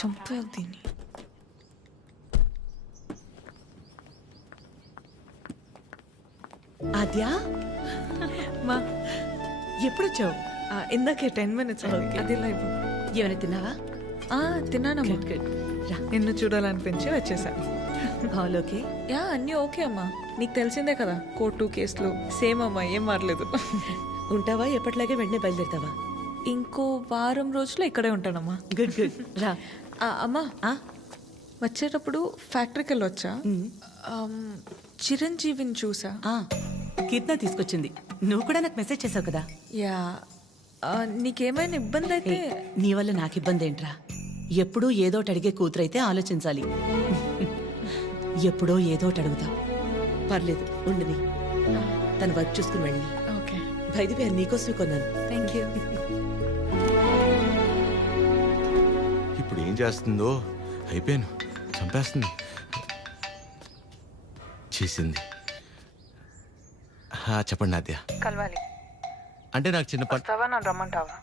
చంపేయాలి దీన్ని. ఆద్యా మా ఎప్పుడొచ్చావు? ఇందాకే 10 minutes Okay. అది లైవ్. ఏమైనా తిన్నావా? తిన్నానమ్మా. గుడ్ రా. నిన్ను చూడాలనిపించి వచ్చేసా. All okay? యా అన్నీ ఓకే అమ్మా. నీకు తెలిసిందే కదా, కోర్టు కేసులు సేమ్ అమ్మా, ఏం మారలేదు. ఉంటావా? ఎప్పటిలాగే వెంటనే బయలుదేరుతావా? ఇంకో వారం రోజులు ఇక్కడే ఉంటానమ్మా. గుడ్ గుడ్ రా. అమ్మా ఆ? వచ్చేటప్పుడు ఫ్యాక్టరీకి వెళ్ళొచ్చా? చిరంజీవిని చూసా. కీర్తన తీసుకొచ్చింది. నువ్వు కూడా నాకు మెసేజ్ చేసావు కదా. యా నీకేమైనా ఇబ్బంది అయితే? నీ వల్ల నాకు ఇబ్బంది ఏంట్రా? ఎప్పుడూ ఏదోటి అడిగే కూతురైతే ఆలోచించాలి. ఎప్పుడో ఏదోటి అడుగుతాం. పర్లేదు ఉండని, తన వర్క్ చూసుకుని వెళ్ళి. ఓకే, బయట పేరు నీకోసమే కొన్నాను. Thank you. ఇప్పుడు ఏం చేస్తుందో అయిపోయాను, చంపేస్తుంది. చేసింది. చెప్పండి నాద్య. కలవాలి అంటే నాకు చిన్న పని. వస్తావా? నన్ను రమ్మంటావా?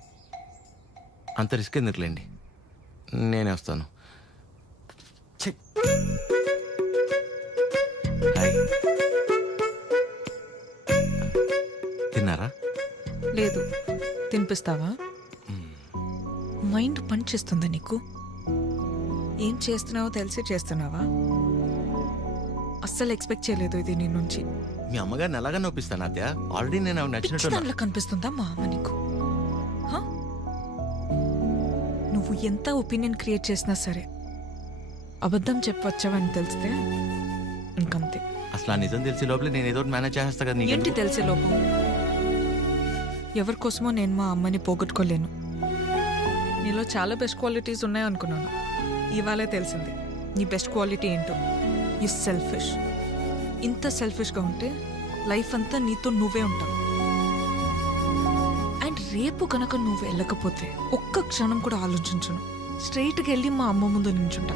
అంత రిస్క్ ఎందుకులేండి, నేనే వస్తాను. ఛీ. హాయ్. తిన్నారా? లేదు. తినిపిస్తావా? మైండ్ పని చేస్తుందా నీకు? ఏం చేస్తున్నావో తెలిసి చేస్తున్నావా? అస్సలు ఎక్స్పెక్ట్ చేయలేదు ఇది నీ నుంచి. మీ అమ్మగారిని ఎలాగా నొప్పిస్తాను నాద్య? ఆల్రెడీ నేను ఆవిడ నచ్చినట్టు. దానిలో కనిపిస్తుందా మా అమ్మ నీకు? హ? నువ్వు ఎంత ఒపీనియన్ క్రియేట్ చేసినా సరే అబద్ధం చెప్పవచ్చావని తెలిస్తే ఇంకంతే. అసలు ఆ నిజం తెలిసే లోపల నేను ఏదో మేనేజ్ చేస్తా కదా. ఏంటి తెలిసే లోపం? ఎవరి కోసమో నేను మా అమ్మని పోగొట్టుకోలేను. నీలో చాలా బెస్ట్ క్వాలిటీస్ ఉన్నాయనుకున్నాను. ఇవాళే తెలిసింది నీ బెస్ట్ క్వాలిటీ ఏంటో. You selfish. ఇంత సెల్ఫిష్గా ఉంటే లైఫ్ అంతా నీతో నువ్వే ఉంటావు. అండ్ రేపు కనుక నువ్వు వెళ్ళకపోతే ఒక్క క్షణం కూడా ఆలోచించను, స్ట్రైట్గా వెళ్ళి మా అమ్మ ముందు నించుంటా.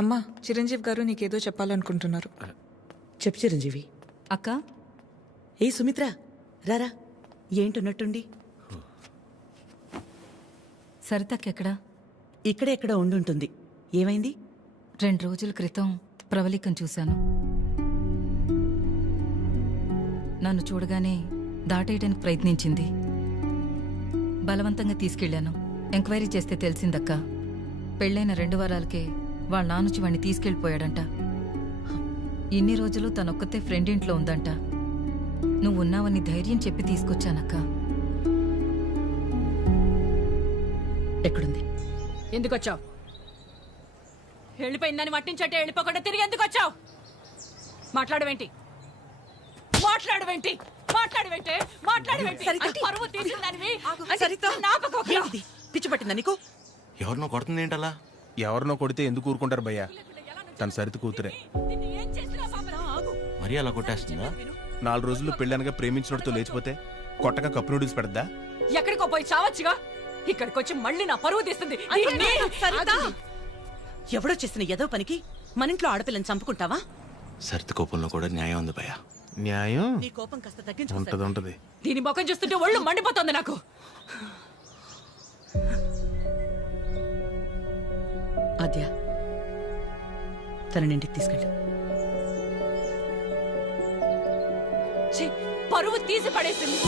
అమ్మా, చిరంజీవి గారు నీకేదో చెప్పాలనుకుంటున్నారు. చెప్పు చిరంజీవి. అక్క, ఏ సుమిత్ర రారా. ఏంటున్నట్టుండి? సరితక్కెక్కడా? ఇక్కడే ఎక్కడ ఉండుంటుంది. ఏమైంది? 2 రోజుల క్రితం ప్రవళికను చూశాను. నన్ను చూడగానే దాటేయడానికి ప్రయత్నించింది. బలవంతంగా తీసుకెళ్లాను. ఎంక్వైరీ చేస్తే తెలిసిందక్క, పెళ్ళైన 2 వారాలకే వాళ్ళ నానుచి వాణ్ణి తీసుకెళ్ళిపోయాడంట. ఇన్ని రోజులు తనొక్కతే ఫ్రెండ్ ఇంట్లో ఉందంట. నువ్వున్నావని ధైర్యం చెప్పి తీసుకొచ్చానక్క. ఎక్కడుంది? ఎందుకొచ్చావు? వెళ్ళిపోయిందని మట్టించట్టే వెళ్ళిపోకుండా తిరిగి ఎందుకొచ్చావు? మాట్లాడవేంటి? మాట్లాడవేంటి? మాట్లాడవేంటి? మాట్లాడవేంటి? పరువు తీసిందానివి. ఏంటిది? పిచ్చి పట్టిందా నీకు? ఎవరినో కొడుతుంది ఏంటలా? ఎవరినో కొడితే ఎందుకు ఊరుకుంటారు భయ్యా? తన సరిత కూతురే. మరీ అలా కొట్టేస్తుందా? 4 రోజులు పెళ్ళనగా ప్రేమించినోడితో లేచిపోతే కొట్టగా కప్పు నూడిల్స్ పెడద్దా? ఎక్కడికో పోయి చావచ్చుగా. ఇక్కడికొచ్చి మళ్ళీ నా పరువు తీస్తుంది. ఎవడో చేసిన ఏదో పనికి మన ఇంట్లో ఆడపిల్లని చంపుకుంటావా? సరిత కోపంలో కూడా న్యాయం ఉంది భయ్యా. న్యాయం నీ కోపం కాస్త తగ్గించుకో. ఉంటది. దీని ముఖం చూస్తుంటే ఒళ్ళు మండిపోతుంది నాకు. ఆద్య, తనని ఇంటికి తీసుకెళ్ళు. ఛీ, పరువు తీసి పడేసింది.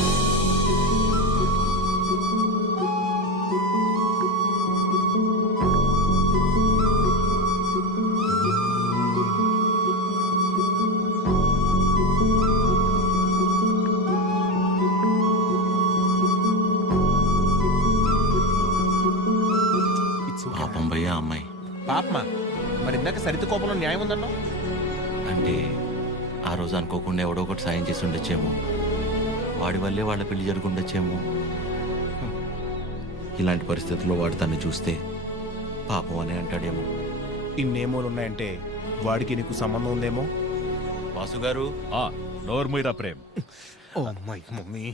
పాపం భయ్యా అమ్మాయి. పాపమా? మరి ఇందాక సరిత కోపంలో న్యాయం ఉందన్నావు. అంటే ఆ రోజు అనుకోకుండా ఎవడో ఒకటి సాయం చేసి ఉండొచ్చేమో, వాడి వల్లే వాళ్ళ పెళ్లి జరుగుండొచ్చేమో. ఇలాంటి పరిస్థితుల్లో వాడు తను చూస్తే పాపం అని అంటాడేమో. ఇన్నేమోలు ఉన్నాయంటే వాడికి నీకు సంబంధం ఉందేమో. వాసు గారు, నోర్మీరా ప్రేమ్, ఓ మై మమ్మీ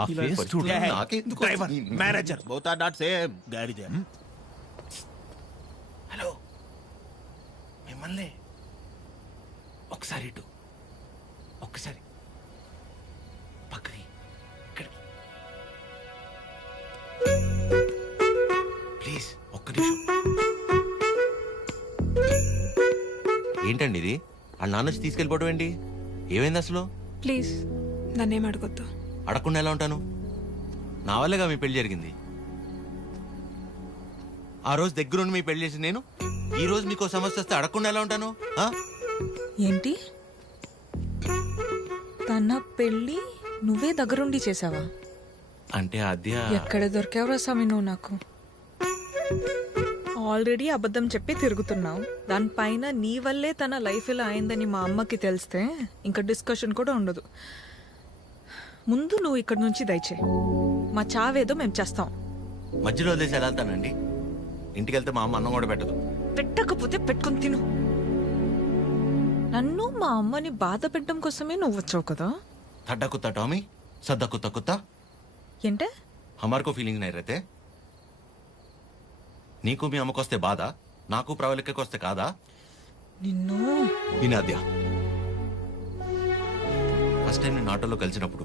ఆ ఫేస్ చూడు నాకే ఎందుకు డ్రైవర్ వస్తుంది? Manager both are not same గాడిదే. హలో మిమ్మల్ని ఒకసారి ఇటు ఒక్కసారి పక్కకి ఇక్కడికి ప్లీజ్ ఒక్క నిమిషం. ఏంటండి ఇది ఆ నాన్న వచ్చి తీసుకెళ్ళిపోవడం ఏంటి? ఏమైంది అసలు? ప్లీజ్ నన్నేం అడగొద్దు. అడగకుండా ఎలా ఉంటాను? నా వల్లేగా మీ పెళ్లి జరిగింది. ఆ రోజు దగ్గరుండి మీ పెళ్లి చేసి నేను ఈ రోజు మీకు సమస్య వస్తే అడగకుండా ఎలా ఉంటాను? ఆ? ఏంటి తన పెళ్ళి నువ్వే దగ్గరుండి చేసావా? అంటే అద్య ఎక్కడ దొరికావురా స్వామి నువ్వు నాకు? ఆల్రెడీ అబద్ధం చెప్పి తిరుగుతున్నావు. దానిపైన నీ వల్లే తన లైఫ్ ఇలా అయిందని మా అమ్మకి తెలిస్తే ఇంకా డిస్కషన్ కూడా ఉండదు. ముందు నువ్వు ఇక్కడ నుంచి దయచే. మా చావేదో మేము చేస్తాం. మధ్యలో వదిలేసి ఎలా వెళ్తానండి? ఇంటికి వెళ్తే మా అమ్మ అన్నం కూడా పెట్టదు. పెట్టకపోతే పెట్టుకుని తిను. నన్ను మా అమ్మని బాధ పెట్టడం కోసమే నువ్వు వచ్చావు కదా? थड्डा कुत्ता टॉमी सद्दा कुत्ता कुत्ता ఏంటే? हमारे को फीलिंग नहीं रहते. నీకు మీ అమ్మకు వస్తే బాధ, నాకు ప్రవళికకు వస్తే కాదా? నిన్ను వినాద్య, ఫస్ట్ టైం నేను ఆటోలో కలిసినప్పుడు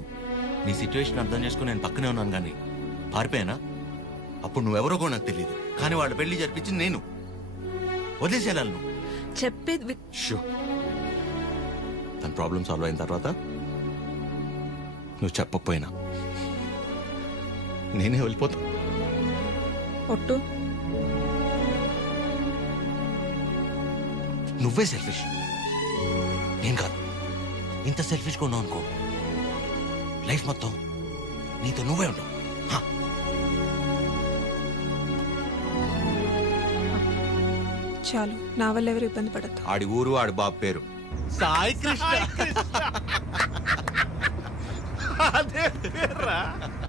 నీ సిచ్యువేషన్ అర్థం చేసుకుని నేను పక్కనే ఉన్నాను కానీ పారిపోయానా? అప్పుడు నువ్వెవరో కూడా నాకు తెలియదు, కానీ వాళ్ళ పెళ్లి జరిపించింది నేను. వదిలేసేయాలి నువ్వు. చెప్పేది తన ప్రాబ్లం సాల్వ్ అయిన తర్వాత నువ్వు చెప్పకపోయినా నేనే వెళ్ళిపోతా. ఒట్టు. నువ్వే సెల్ఫిష్, నేను కాదు. ఇంత సెల్ఫిష్గా ఉన్నావు అనుకో, లైఫ్ మొత్తం నీతో నువ్వే ఉంటావు. చాలు, నా వల్ల ఎవరు ఇబ్బంది పడద్దు. ఆడి ఊరు ఆడి బాబు పేరు సాయి కృష్ణ. అదే పేర్రా.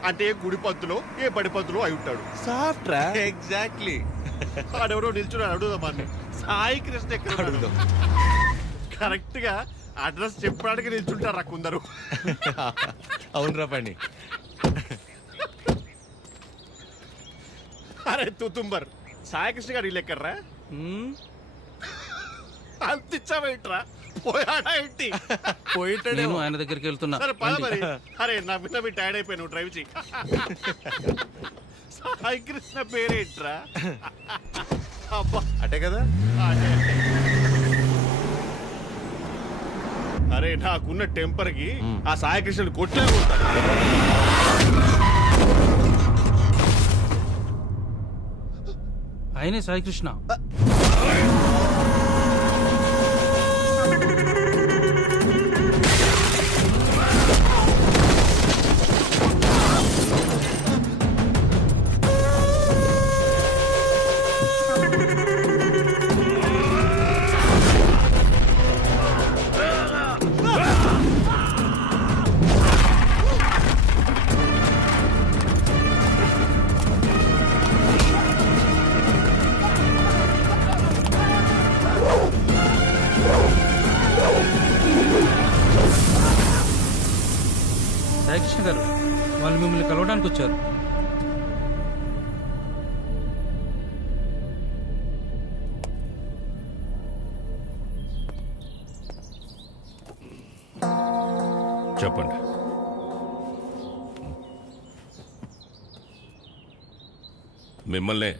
అంటే ఏ గుడి పంతులో ఏ బడి పంతులో అయి ఉంటాడు. సాఫ్ట్ రా. ఎగ్జాక్ట్లీ. ఆడెవరో నిల్చున్నాడు, అడుగుదామని. సాయి కృష్ణ ఎక్కడ అడుగుదాం. కరెక్ట్ గా అడ్రస్ చెప్పడానికి నిల్చుంటారా కొందరు. అవునరా పండి. అరే తుతుంబర్, సాయి కృష్ణ గారు ఇల్లు ఎక్కర్రా? అంతిచ్చావేంట్రా? పోయాడా ఏంటి? నేను ఆయన దగ్గరికి వెళ్తున్నా. సరే పద మరి. అరే నా మీద మీ టైర్డ్ అయిపోయి నువ్వు డ్రైవ్ చేయి. సాయి కృష్ణ పేరేంట్రా? అబ్బా అటే కదా. అదే. అరే నాకున్న టెంపర్ కి ఆ సాయి కృష్ణుడు కొట్లే ఉంటాడు. ఆయనే సాయి కృష్ణ. సాయి కృష్ణ గారు, వాళ్ళు మిమ్మల్ని కలవడానికి వచ్చారు. చెప్పండి. మిమ్మల్నే.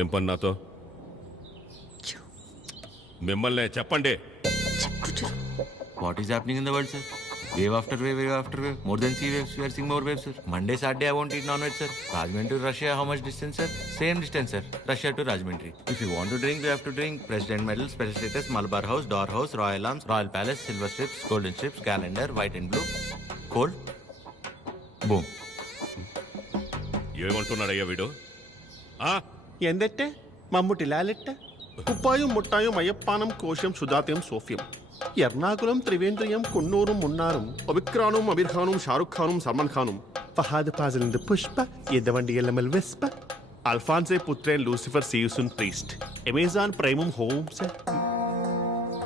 ఏం పని నాతో? మిమ్మల్నే చెప్పండి. What is happening in the world, sir? Wave after wave, wave after wave. More than sea waves, we are seeing more waves, sir. Monday, Saturday, I won't eat non-veg, sir. Rajahmundry to Russia, how much distance, sir? Same distance, sir. Russia to Rajahmundry. If you want to drink, you have to drink. President Medal, Special Status, Malabar House, Door House, Royal Arms, Royal Palace, Silver Strips, Golden Strips, Calendar, White and Blue. Cold. Boom. ఏమంటున్నాడయ్యా వీడు? ఎందెట్టే మమ్ముటి లాలెట్ట కుప్పాయం ముట్టాయం అయ్యప్పానం కోశం సుధాత్యం సోఫ్యం ఎర్నాకులం త్రివేంద్రియం కొన్నూరు మున్నారం ఒబిక్రానం అమీర్ ఖానం షారుఖ్ ఖానం సల్మాన్ ఖానం ఫహాద్ ఫాజిల్ పుష్ప ఎద్దవండి ఎల్లమల్ వెస్ప అల్ఫాన్సే పుత్రేన్ లూసిఫర్ సీయుసున్ ప్రీస్ట్ అమెజాన్ ప్రైమం హోమ్స్.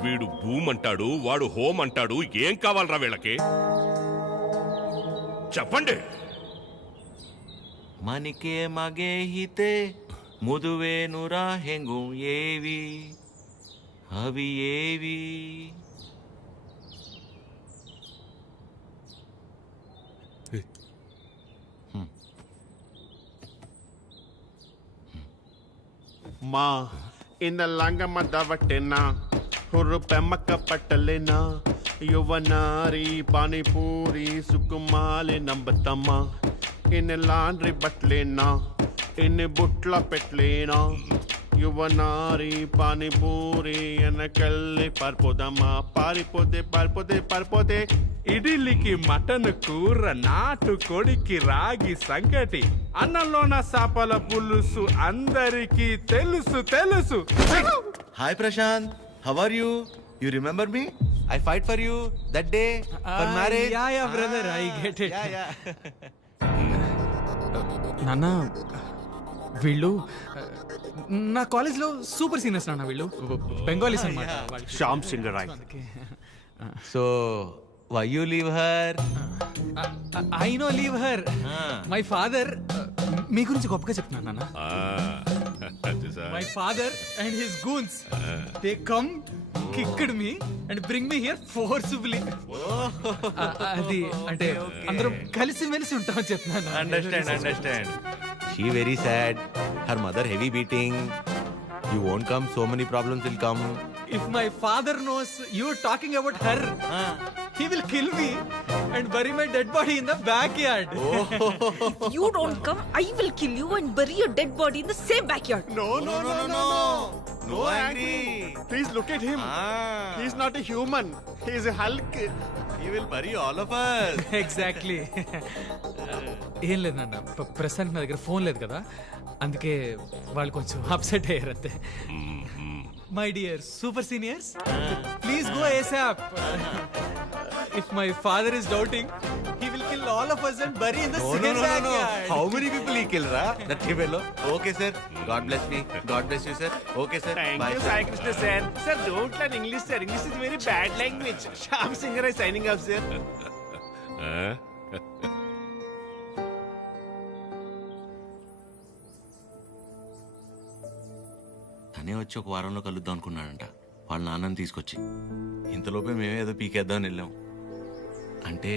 వీడు భూమ్ అంటాడు, వాడు హోమ్ అంటాడు. ఏం కావాలరా వీళ్ళకి? చెప్పండి. మనికే మగే హితే ముదువేనురా హెంగు ఏవి అవి ఏవి? మా ಇನ್ನ ಲಂಗಮ್ಮ ದವಟ್ಟೆನ ಹುರು ಪೆಮ್ಮಕ್ಕ ಪಟ್ಟಲೆನ ಯುವನಾರಿ ಪಾನಿಪೂರಿ ಸುಕುಮಾಲೆ ನಂಬತಮ್ಮ ಇನ್ನು ಲಾಂಡ್ರಿ ಬಟ್ಲೇನ ಇನ್ನು ಬುಟ್ಲ ಪೆಟ್ಲೇನ యువనారి పానీపూరి వెనకల్లి పారిపోదమ్మా పారిపోతే పారిపోతే పారిపోతే ఇడ్లీకి మటన్ కూర, నాటు కొడికి రాగి సంగటి, అన్నంలోన సాపల పులుసు అందరికీ తెలుసు తెలుసు. Hi Prashant, how are you? You remember me? I fight for you that day for marriage. Yeah brother, I get it. నాన్న, వీళ్ళు నా కాలేజ్లో సూపర్ సీనియర్స్ నాన్న. వీళ్ళు బెంగాలీస్ అన్నమాట. Shyam Singh Roy. So why you leave her? I no leave her. My father మీ గురించి గొప్పగా చెప్తున్నాను నాన్న. My father and his goons, they come kicked me and bring me here forcefully. అది అంటే అందరం కలిసి మెలిసి ఉంటామని చెప్తున్నాను. Understand. She very sad. Her mother heavy beating. You won't come. So many problems will come. If my father knows you are talking about her, he will kill me and bury my dead body in the backyard. If you don't come, I will kill you and bury your dead body in the same backyard. No. No angry. Please look at him. He's not a human. He's a Hulk. He will bury all of us. Exactly. ఏం లేదు నాన్న, ప్రస్తుతానికి నా దగ్గర phone లేదు కదా, అందుకే వాళ్ళు కొంచెం అప్సెట్ అయ్యారు అంతే. My dear super seniors, please go ASAP. If my father is doubting, he will kill all of us and bury in the same backyard. How many people he kill, ra? That fellow. Okay, sir. God bless me. God bless you, sir. Okay, sir. Thank you, Sai Krishna sir. Sir, don't learn English, sir. English is very bad language. Shyam Singer is signing off, sir. తనే వచ్చి ఒక వారంలో కలుద్దాం అనుకున్నాడంట వాళ్ళ నాన్నని తీసుకొచ్చి. ఇంతలోపే మేమే ఏదో పీకేద్దామని వెళ్ళాం. అంటే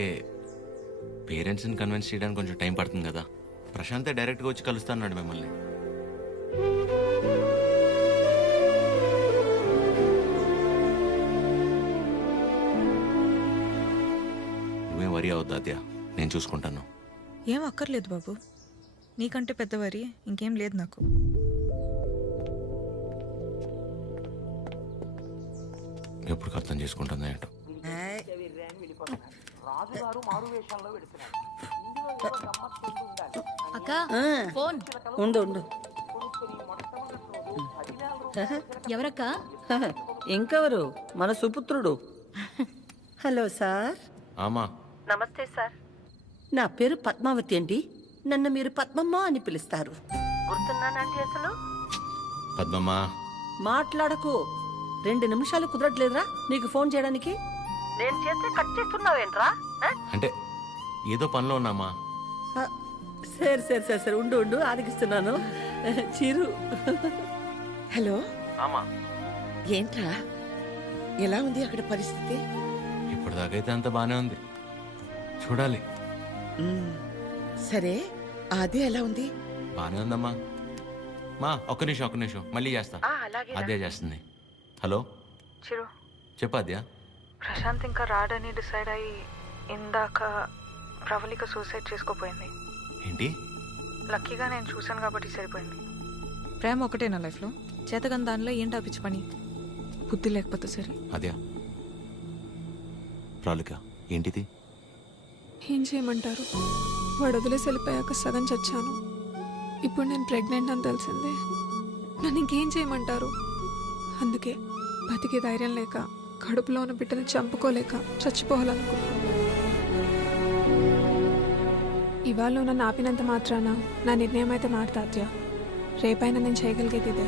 పేరెంట్స్ని కన్విన్స్ చేయడానికి కొంచెం టైం పడుతుంది కదా. ప్రశాంతే డైరెక్ట్గా వచ్చి కలుస్తా అన్నాడు మిమ్మల్ని. నువ్వేం వరి అవద్దు అద్యా, నేను చూసుకుంటాను. ఏం అక్కర్లేదు బాబు, నీకంటే పెద్దవారి ఇంకేం లేదు నాకు. ఎప్పుడు అర్థం చేసుకుంటుందా ఏంటో. అక్క ఫోన్ ఉండు ఎవరక్క? ఇంకెవరు? మన సుపుత్రుడు. Hello sir. ఆమా, నమస్తే సార్. నా పేరు పద్మావతి అండి. నన్ను మీరు పద్మమ్మ అని పిలుస్తారు. గుర్తున్నానండి అసలు? పద్మమ్మా. మాట్లాడకు. 2 నిమిషాలు కుదరట్లేదురా నీకు ఫోన్ చేయడానికి? నేను చేస్తే కట్ చేస్తున్నావేంట్రా? అంటే ఏదో పనిలో ఉన్నామా. సరే ఉండు ఆదిగిస్తున్నాను. చిరు. హలో. ఆమా. ఏంట్రా, ఎలా ఉంది అక్కడ పరిస్థితి? ఇప్పటిదాకైతే అంత బానే ఉంది, చూడాలి. సరే, అది ఎలా ఉంది? బానే ఉందమ్మా. మా ఒక్క నిమిషం మళ్ళీ చేస్తా. అదే చేస్తుంది. హలో చిరు, చెప్పద్యా. ప్రశాంత్ ఇంకా రాడని డిసైడ్ అయ్యి ఇందాక ప్రవళిక సూసైడ్ చేసుకోపోయింది. ఏంటి? లక్కీగా నేను చూశాను కాబట్టి సరిపోయింది. ప్రేమ ఒకటే నా లైఫ్లో, చేతగని దానిలో ఏంటి ఆపించి పని? బుద్ధి లేకపోతే సరే. అద్యా, ప్రాలిక ఏంటిది? ఏం చేయమంటారు? వాడు వదిలేసి వెళ్ళిపోయాక సగం చచ్చాను. ఇప్పుడు నేను ప్రెగ్నెంట్ అని తెలిసిందే. నన్ను ఇంకేం చేయమంటారు? అందుకే బతికే ధైర్యం లేక, కడుపులో ఉన్న బిడ్డను చంపుకోలేక చచ్చిపోవాలనుకున్నాను. ఇవాళ నన్ను ఆపినంత మాత్రాన నా నిర్ణయం అయితే మారుతాత్య. రేపైనా నేను చేయగలిగేది ఇదే.